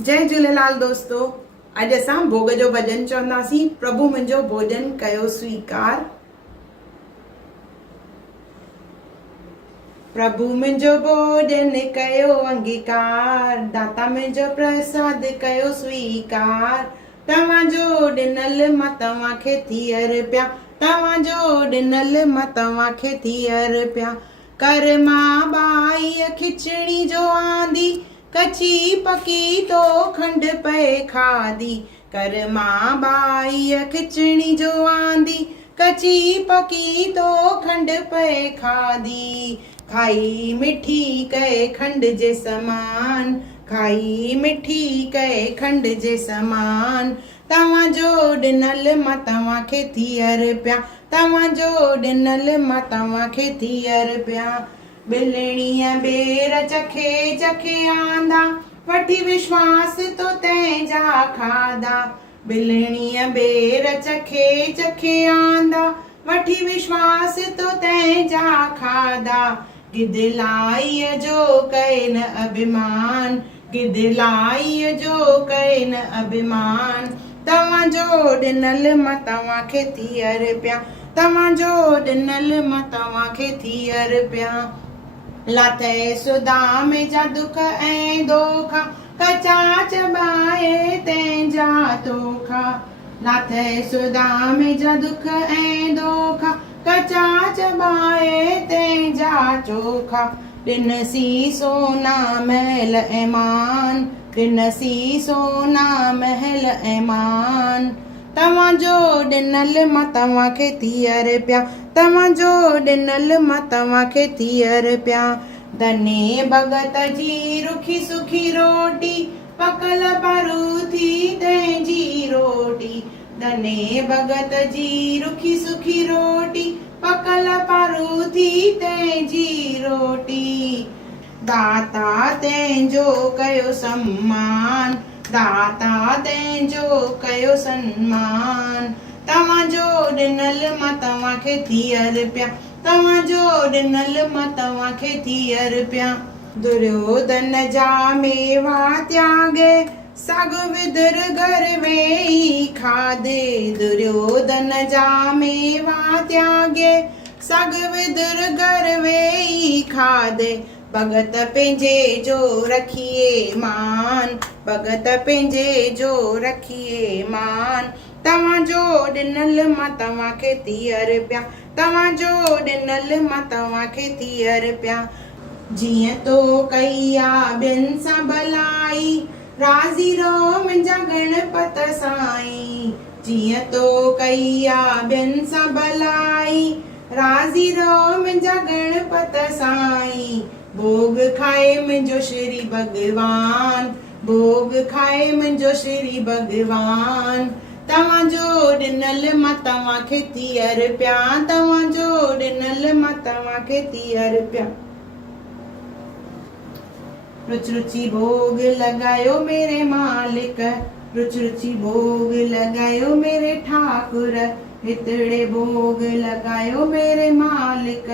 जय झूलेलाल दोस्तों। अॼु असां भोग जो भॼन चवंदासीं। प्रभु मुंहिंजो भोजन कयो स्वीकार। प्रभु मुंहिंजो भोजन कयो अंगीकार। दाता मुंहिंजो प्रसाद कयो स्वीकार। तव्हांजो ॾिनल मां तव्हांखे थी अर्पिया। तव्हांजो ॾिनल मां तव्हांखे थी अर्पिया। कर मां बाई खिचड़ी जो आंदी। कची पकी तो खंड पे खादी। कर मां बाई खिचड़ी जो आंदी। कची पकी तो खंड पे खादी। खाई मिठी कहे खंड जे समान। खाई मिठी कहे खंड जे समान। तव्हांजो ॾिनल मां तव्हांखे थी अर्पिया। तव्हांजो ॾिनल मां तव्हांखे थी अर्पिया। ॿिलड़ीअ बेर चखे चखे आंदा। वठी विश्वास तो तंहिंजा खाधा। ॿिलड़ीअ बेर चखे चखे आंदा। वठी विश्वास तो तंहिंजा खाधा। गिदलाईअ जो कए न अभिमान। गिदलाईअ जो कए न अभिमान। तव्हांजो ॾिनल मां तव्हांखे थी अर्पिया। तव्हांजो ॾिनल मां तव्हांखे थी अर्पिया। लाथई सुदाम जा दुख ऐं दोखा। कचा चबाए तंहिंजा तोखा। लाथई सुदाम जा दुख ऐं दोखा। कचा चबाए तंहिंजा चोखा। ॾिनसी सोना महल ऐं मान। ॾिनसी सोना महल ऐं मान। तव्हांजो ॾिनल मां तव्हांखे थी अर्पिया। तव्हांजो ॾिनल मां तव्हांखे थी अर्पिया। धने भगत जी रुखी सुखी रोटी। पकल परूथी तंहिंजी रोटी। धने भगत जी रुखी सुखी रोटी। पकल परूथी तंहिंजी रोटी। दाता तंहिंजो कयो सम्मान। दाता तंहिंजो कयो सम्मान। तव्हांजो ॾिनल मां तव्हांखे थी अर्पिया। तव्हांजो ॾिनल मां तव्हांखे थी अर्पिया। दुर्योधन जा मेवा त्यागे। साग विदुर घर वेही खाधे। दुर्योधन जा मेवा त्यागे। साग विदुर घर वेही खाधे। भगत पंहिंजे जो रखिए मान। भगत पंहिंजे जो रखिए मान। तव्हांजो ॾिनल मां तव्हांखे थी अर्पिया। तव्हांजो ॾिनल मां तव्हांखे थी अर्पिया। जीअं तो कई आ ॿियनि सां भलाई। राज़ी रहो मुंहिंजा गणपत साईं। जीअं तो कई आ ॿियनि सां भलाई। राज़ी रहो मुंहिंजा गणपत साईं। भोग खाए मुंहिंजो श्री भॻवान। भोग खाए मुंहिंजो श्री भॻवान। तव्हांजो ॾिनल मां तव्हांखे थी अर्पिया। तव्हांजो ॾिनल मां तव्हांखे थी अर्पिया। रुचि रुचि भोग लगायो मेरे मालिक। रुचि रुचि भोग लगायो मेरे ठाकुर। हितड़े भोग लगायो मेरे मालिक।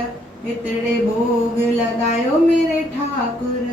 हितड़े भोग लगायो मेरे ठाकुर।